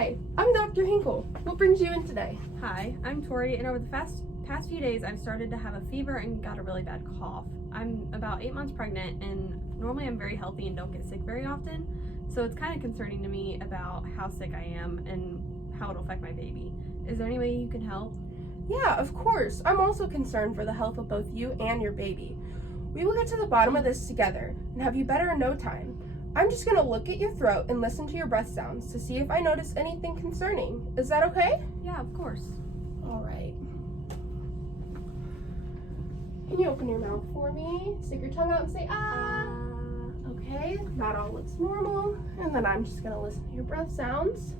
Hi, I'm Dr. Hinkle. What brings you in today? Hi, I'm Tori, and over the past few days I've started to have a fever and got a really bad cough. I'm about 8 months pregnant, and normally I'm very healthy and don't get sick very often, so it's kind of concerning to me about how sick I am and how it'll affect my baby. Is there any way you can help? Yeah, of course. I'm also concerned for the health of both you and your baby. We will get to the bottom of this together and have you better in no time. I'm just going to look at your throat and listen to your breath sounds to see if I notice anything concerning. Is that okay? Yeah, of course. All right. Can you open your mouth for me? Stick your tongue out and say, ah. Okay, that all looks normal. And then I'm just going to listen to your breath sounds.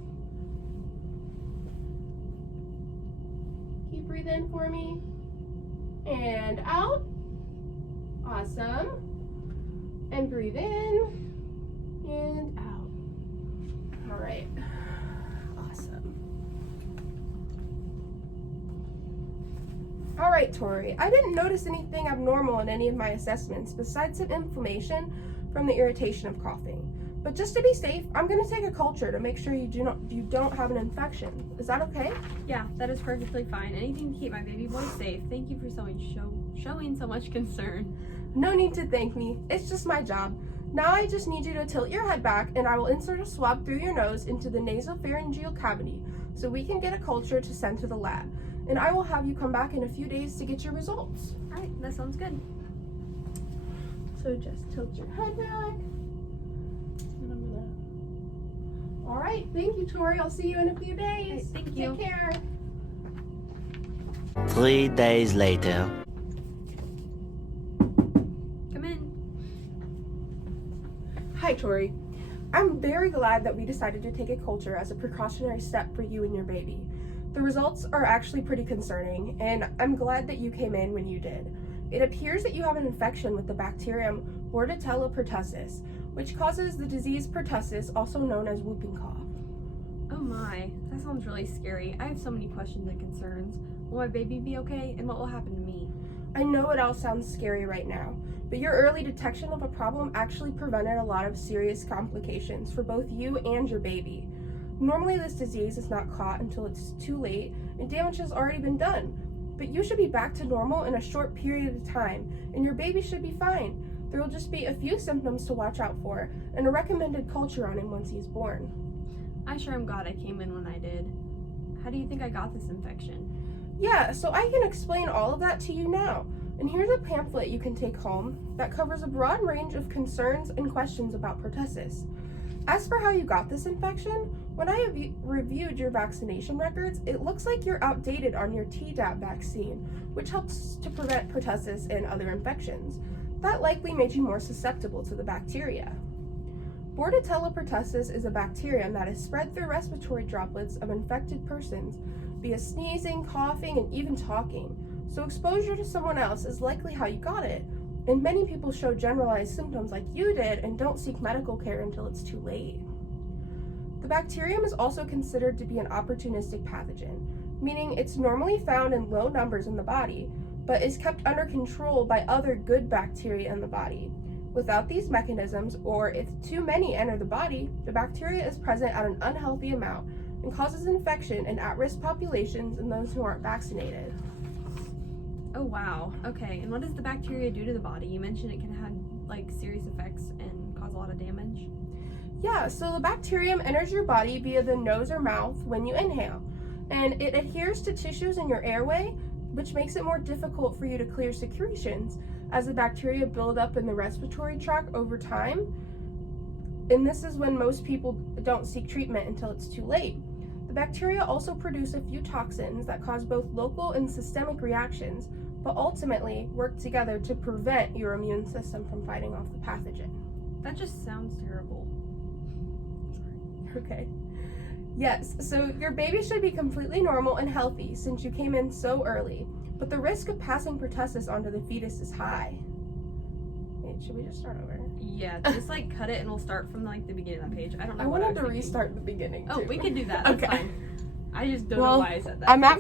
Can you breathe in for me? And out. Awesome. And breathe in. And out. All right. Awesome. All right, Tori. I didn't notice anything abnormal in any of my assessments besides some inflammation from the irritation of coughing. But just to be safe, I'm going to take a culture to make sure you don't have an infection. Is that okay? Yeah, that is perfectly fine. Anything to keep my baby boy safe. Thank you for showing so much concern. No need to thank me. It's just my job. Now I just need you to tilt your head back and I will insert a swab through your nose into the nasopharyngeal cavity so we can get a culture to send to the lab. And I will have you come back in a few days to get your results. All right, that sounds good. So just tilt your head back. All right, thank you, Tori. I'll see you in a few days. Right, thank you. Take care. 3 days later. Come in. Hi, Tori. I'm very glad that we decided to take a culture as a precautionary step for you and your baby. The results are actually pretty concerning, and I'm glad that you came in when you did. It appears that you have an infection with the bacterium Bordetella pertussis, which causes the disease pertussis, also known as whooping cough. Oh my, that sounds really scary. I have so many questions and concerns. Will my baby be okay, and what will happen to me? I know it all sounds scary right now, but your early detection of a problem actually prevented a lot of serious complications for both you and your baby. Normally this disease is not caught until it's too late and damage has already been done, but you should be back to normal in a short period of time, and your baby should be fine. There will just be a few symptoms to watch out for and a recommended culture on him once he's born. I sure am glad I came in when I did. How do you think I got this infection? Yeah, so I can explain all of that to you now. And here's a pamphlet you can take home that covers a broad range of concerns and questions about pertussis. As for how you got this infection, when I have reviewed your vaccination records, it looks like you're outdated on your Tdap vaccine, which helps to prevent pertussis and other infections. That likely made you more susceptible to the bacteria. Bordetella pertussis is a bacterium that is spread through respiratory droplets of infected persons via sneezing, coughing, and even talking. So exposure to someone else is likely how you got it, and many people show generalized symptoms like you did and don't seek medical care until it's too late. The bacterium is also considered to be an opportunistic pathogen, meaning it's normally found in low numbers in the body, but is kept under control by other good bacteria in the body. Without these mechanisms, or if too many enter the body, the bacteria is present at an unhealthy amount and causes infection in at-risk populations and those who aren't vaccinated. Oh wow, okay, and what does the bacteria do to the body? You mentioned it can have serious effects and cause a lot of damage. Yeah, so the bacterium enters your body via the nose or mouth when you inhale, and it adheres to tissues in your airway, which makes it more difficult for you to clear secretions as the bacteria build up in the respiratory tract over time. And this is when most people don't seek treatment until it's too late. The bacteria also produce a few toxins that cause both local and systemic reactions, but ultimately work together to prevent your immune system from fighting off the pathogen. That just sounds terrible. Okay. Yes, so your baby should be completely normal and healthy since you came in so early, but the risk of passing pertussis onto the fetus is high. Wait, should we just start over? Yeah, just cut it and we'll start from the beginning of that page. I don't know. I wanted to restart the beginning too. Oh, we can do that. Okay. That's fine. I just don't know why I said that. I'm at